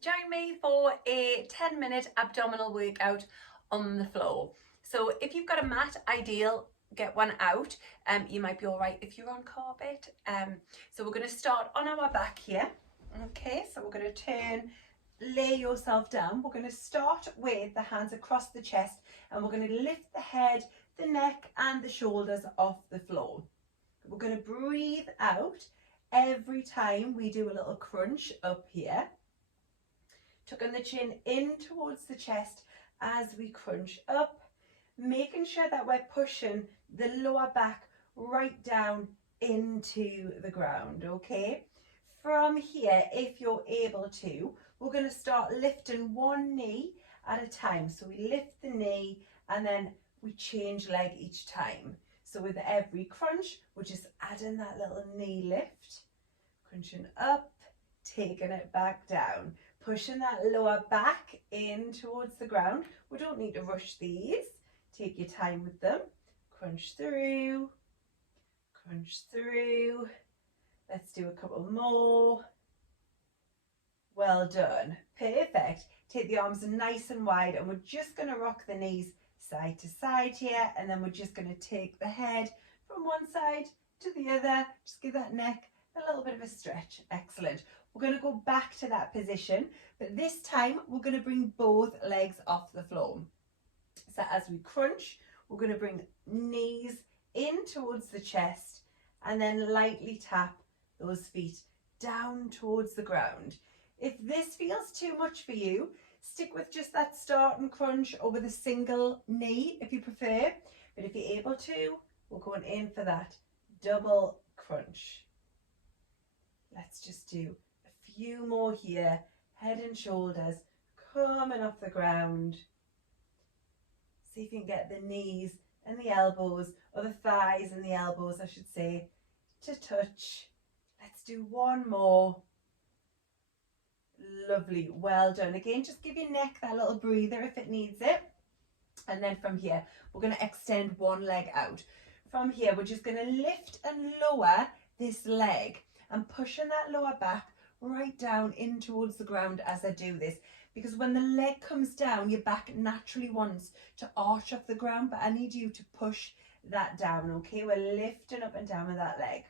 join me for a 10-minute abdominal workout on the floor. So if you've got a mat, ideal, get one out. You might be all right if you're on carpet. So we're going to start on our back here. Okay, so we're going to lay yourself down. We're going to start with the hands across the chest, and we're going to lift the head, the neck and the shoulders off the floor. We're going to breathe out every time we do a little crunch up here. Tucking the chin in towards the chest as we crunch up, making sure that we're pushing the lower back right down into the ground, okay? From here, if you're able to, we're going to start lifting one knee at a time. So we lift the knee and then we change leg each time. So with every crunch, we're just adding that little knee lift, crunching up, taking it back down, pushing that lower back in towards the ground. We don't need to rush these. Take your time with them. Crunch through, crunch through. Let's do a couple more. Well done. Perfect. Take the arms nice and wide, and we're just going to rock the knees side to side here, and then we're just going to take the head from one side to the other. Just give that neck a little bit of a stretch. Excellent. We're going to go back to that position, but this time we're going to bring both legs off the floor. So as we crunch, we're going to bring knees in towards the chest and then lightly tap those feet down towards the ground. If this feels too much for you, stick with just that start and crunch over the single knee if you prefer. But if you're able to, we're going in for that double crunch. Let's just do a few more here. Head and shoulders coming off the ground. See if you can get the knees and the elbows, or the thighs and the elbows, I should say, to touch. Let's do one more. Lovely, well done. Again, just give your neck that little breather if it needs it. And then from here, we're going to extend one leg out. From here, we're just going to lift and lower this leg and pushing that lower back right down in towards the ground as I do this. Because when the leg comes down, your back naturally wants to arch off the ground, but I need you to push that down, okay? We're lifting up and down with that leg.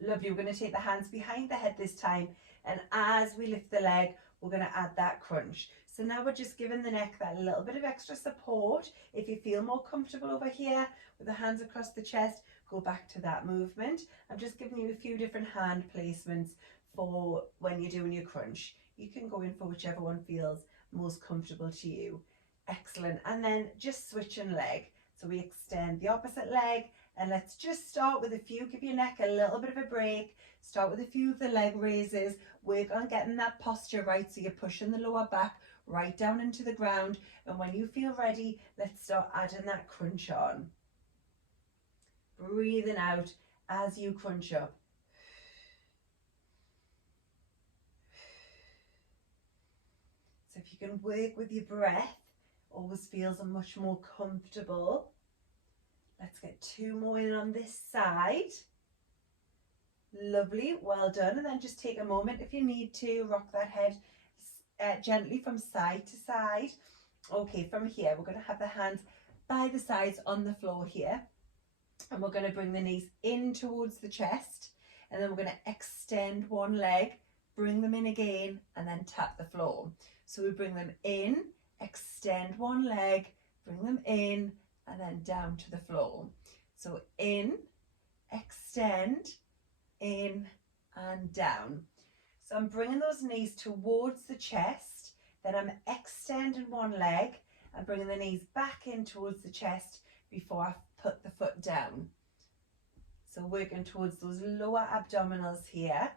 Lovely, we're going to take the hands behind the head this time, and as we lift the leg, we're going to add that crunch. So now we're just giving the neck that little bit of extra support. If you feel more comfortable over here with the hands across the chest, go back to that movement. I'm just giving you a few different hand placements for when you're doing your crunch. You can go in for whichever one feels most comfortable to you. Excellent. And then just switching leg. So we extend the opposite leg, and let's just start with a few. Give your neck a little bit of a break. Start with a few of the leg raises. Work on getting that posture right, so you're pushing the lower back right down into the ground. And when you feel ready, let's start adding that crunch on. Breathing out as you crunch up. So if you can work with your breath, always feels much more comfortable. Let's get two more in on this side. Lovely, well done. And then just take a moment if you need to, rock that head gently from side to side. Okay, from here we're going to have the hands by the sides on the floor here, and we're going to bring the knees in towards the chest, and then we're going to extend one leg, bring them in again, and then tap the floor. So we bring them in, extend one leg, bring them in, and then down to the floor. So in, extend, in and down. So I'm bringing those knees towards the chest, then I'm extending one leg and bringing the knees back in towards the chest before I put the foot down. So working towards those lower abdominals here.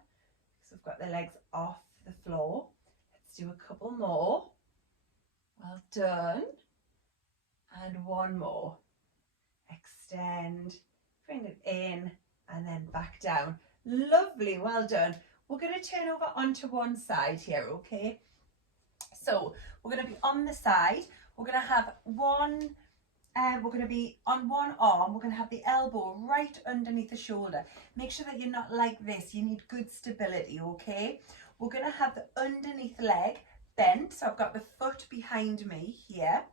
So I've got the legs off the floor. Let's do a couple more. Well done. And one more. Extend, bring it in, and then back down. Lovely, well done. We're going to turn over onto one side here, okay? So we're going to be on the side. We're going to have one we're going to be on one arm, we're going to have the elbow right underneath the shoulder. Make sure that you're not like this. You need good stability, okay? We're going to have the underneath leg bent. So I've got the foot behind me here.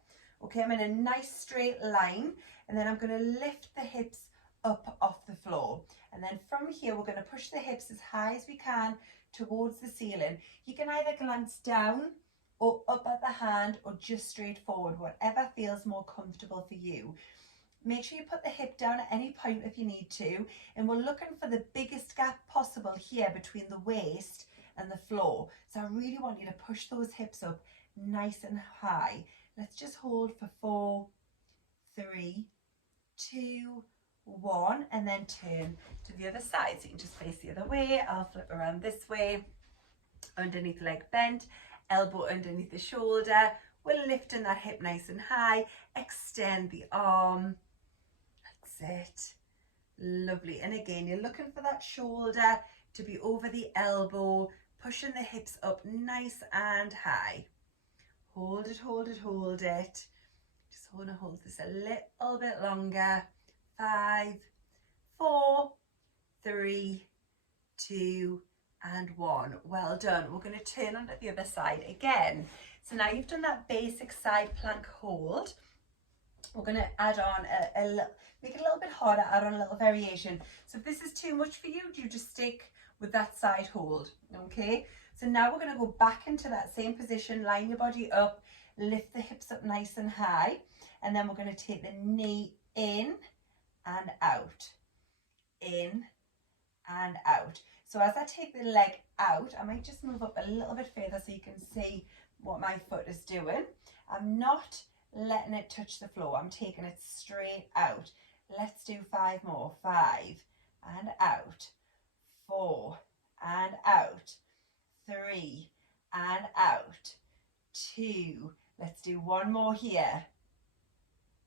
Okay, I'm in a nice straight line. And then I'm going to lift the hips up off the floor. And then from here, we're going to push the hips as high as we can towards the ceiling. You can either glance down or up at the hand or just straight forward, whatever feels more comfortable for you. Make sure you put the hip down at any point if you need to, and we're looking for the biggest gap possible here between the waist and the floor. So I really want you to push those hips up nice and high. Let's just hold for 4, 3, 2, 1, and then turn to the other side. So you can just face the other way. I'll flip around this way. Underneath the leg bent, elbow underneath the shoulder. We're lifting that hip nice and high. Extend the arm. That's it. Lovely. And again, you're looking for that shoulder to be over the elbow, pushing the hips up nice and high. Hold it, hold it, hold it. Just want to hold this a little bit longer. 5, 4, 3, 2, and 1. Well done. We're going to turn on to the other side again. So now you've done that basic side plank hold. We're going to add on a little, make it a little bit harder, add on a little variation. So if this is too much for you, you just stick with that side hold. Okay. So now we're going to go back into that same position, line your body up, lift the hips up nice and high. And then we're going to take the knee in and out, in and out. So as I take the leg out, I might just move up a little bit further so you can see what my foot is doing. I'm not letting it touch the floor. I'm taking it straight out. Let's do 5 more. 5 and out. 4 and out. 3 and out. 2. Let's do 1 more here.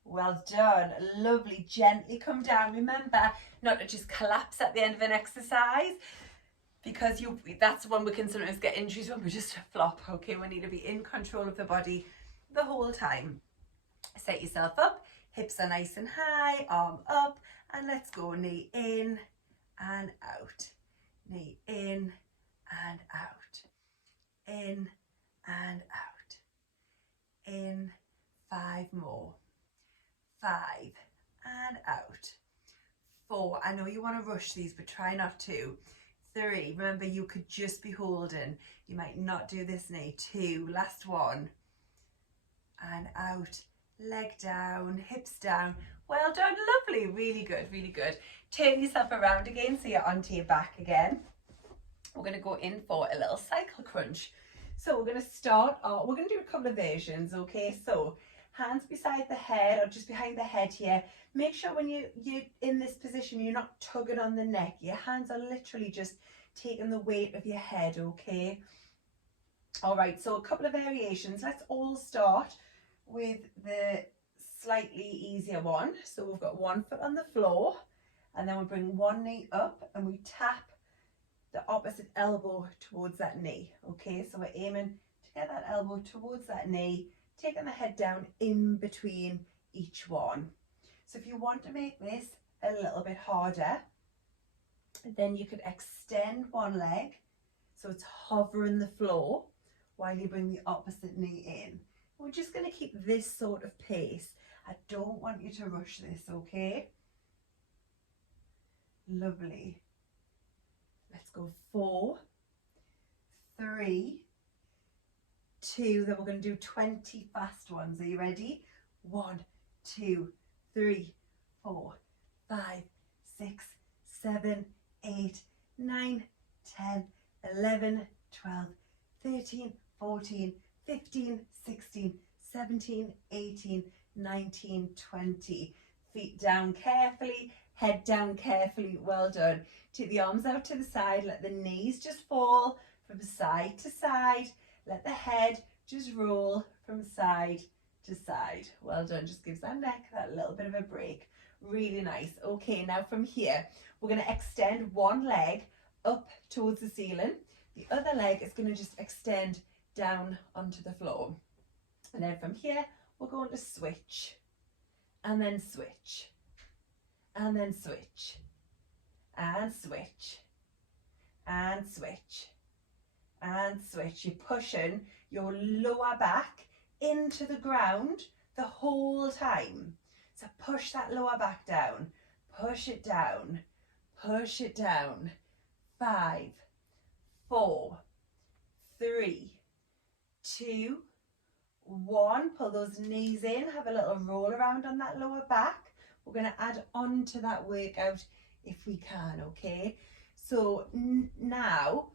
Well done. Lovely. Gently come down. Remember not to just collapse at the end of an exercise, because that's when we can sometimes get injuries, when we just flop. Okay, we need to be in control of the body the whole time. Set yourself up, hips are nice and high, arm up, and let's go. Knee in and out, knee in and out, in and out, in. 5 more. 5 and out. 4. I know you want to rush these, but try not to. 3. Remember, you could just be holding. You might not do this knee. 2. Last one. And out. Leg down, hips down. Well done. Lovely. Really good. Really good. Turn yourself around again so you're onto your back again. We're going to go in for a little cycle crunch. So we're going to start, we're going to do a couple of versions, okay? So hands beside the head or just behind the head here. Make sure when you're in this position, you're not tugging on the neck. Your hands are literally just taking the weight of your head, okay? All right, so a couple of variations. Let's all start with the slightly easier one. So we've got 1 foot on the floor, and then we'll bring 1 knee up and we tap the opposite elbow towards that knee, okay? So we're aiming to get that elbow towards that knee, taking the head down in between each one. So if you want to make this a little bit harder, then you could extend one leg so it's hovering the floor while you bring the opposite knee in. We're just going to keep this sort of pace. I don't want you to rush this, okay? Lovely. Let's go 4, 3, 2, then we're going to do 20 fast ones. Are you ready? 1, 2, 3, 4, 5, 6, 7, 8, 9, 10, 11, 12, 13, 14, 15, 16, 17, 18, 19, 20. Feet down carefully, head down carefully. Well done. Take the arms out to the side, let the knees just fall from side to side. Let the head just roll from side to side. Well done. Just gives that neck that little bit of a break. Really nice. Okay, now from here, we're going to extend one leg up towards the ceiling. The other leg is going to just extend down onto the floor. And then from here, we're going to switch. and then switch, and then switch, and switch, and switch, and switch. You're pushing your lower back into the ground the whole time. So push that lower back down, push it down, push it down. 5, 4, 3, 2, 1. Pull those knees in, have a little roll around on that lower back. We're going to add on to that workout if we can, okay? So now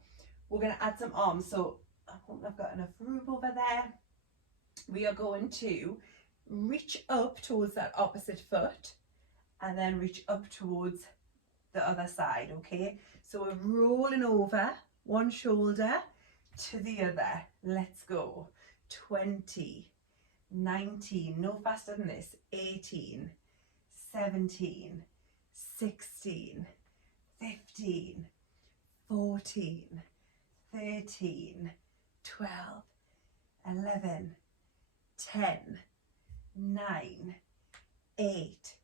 we're going to add some arms. So I hope I've got enough room over there. We are going to reach up towards that opposite foot and then reach up towards the other side, okay? So we're rolling over one shoulder to the other. Let's go. 20, 19, no faster than this. 18, 17, 16, 15, 14, 13, 12, 11, 10, 9, 8,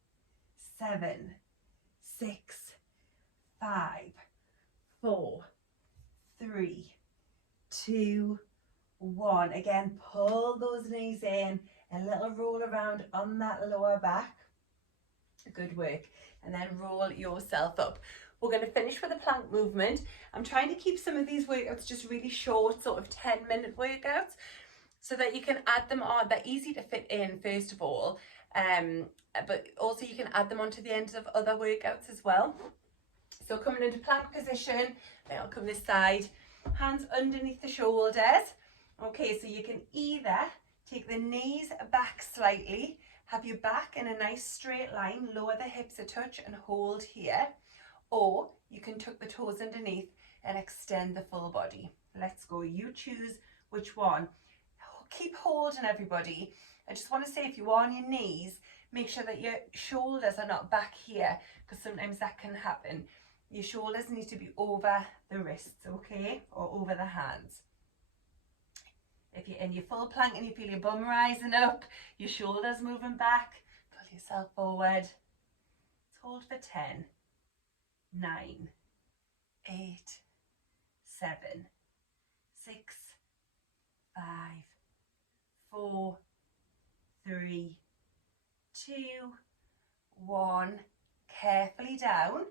7, 6, 5, 4, 3, 2, 1. Again, pull those knees in, a little roll around on that lower back. Good work. And then roll yourself up. We're going to finish with a plank movement. I'm trying to keep some of these workouts just really short, sort of 10-minute workouts, so that you can add them on. They're easy to fit in, first of all, but also you can add them onto the ends of other workouts as well. So coming into plank position, then I'll come this side, hands underneath the shoulders. Okay, so you can either take the knees back slightly, have your back in a nice straight line, lower the hips a touch and hold here, or you can tuck the toes underneath and extend the full body. Let's go, you choose which one. Keep holding, everybody. I just want to say, if you are on your knees, make sure that your shoulders are not back here, because sometimes that can happen. Your shoulders need to be over the wrists, okay, or over the hands. If you're in your full plank and you feel your bum rising up, your shoulders moving back, pull yourself forward. Let's hold for 10, 9, 8, 7, 6, 5, 4, 3, 2, 1. Carefully down.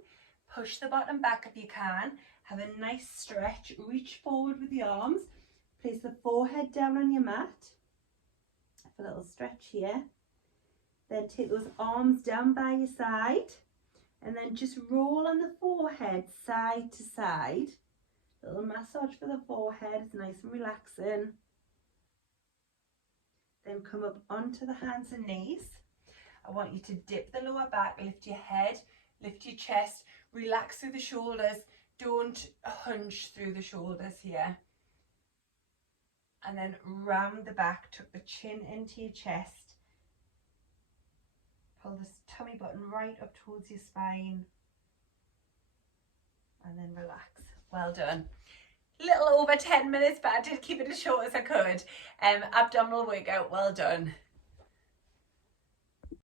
Push the bottom back if you can. Have a nice stretch. Reach forward with the arms. Place the forehead down on your mat. Have a little stretch here. Then take those arms down by your side. And then just roll on the forehead side to side. A little massage for the forehead. It's nice and relaxing. Then come up onto the hands and knees. I want you to dip the lower back, lift your head, lift your chest, relax through the shoulders. Don't hunch through the shoulders here. And then round the back, tuck the chin into your chest. Pull this tummy button right up towards your spine. And then relax. Well done. Little over 10 minutes, but I did keep it as short as I could. Abdominal workout, well done.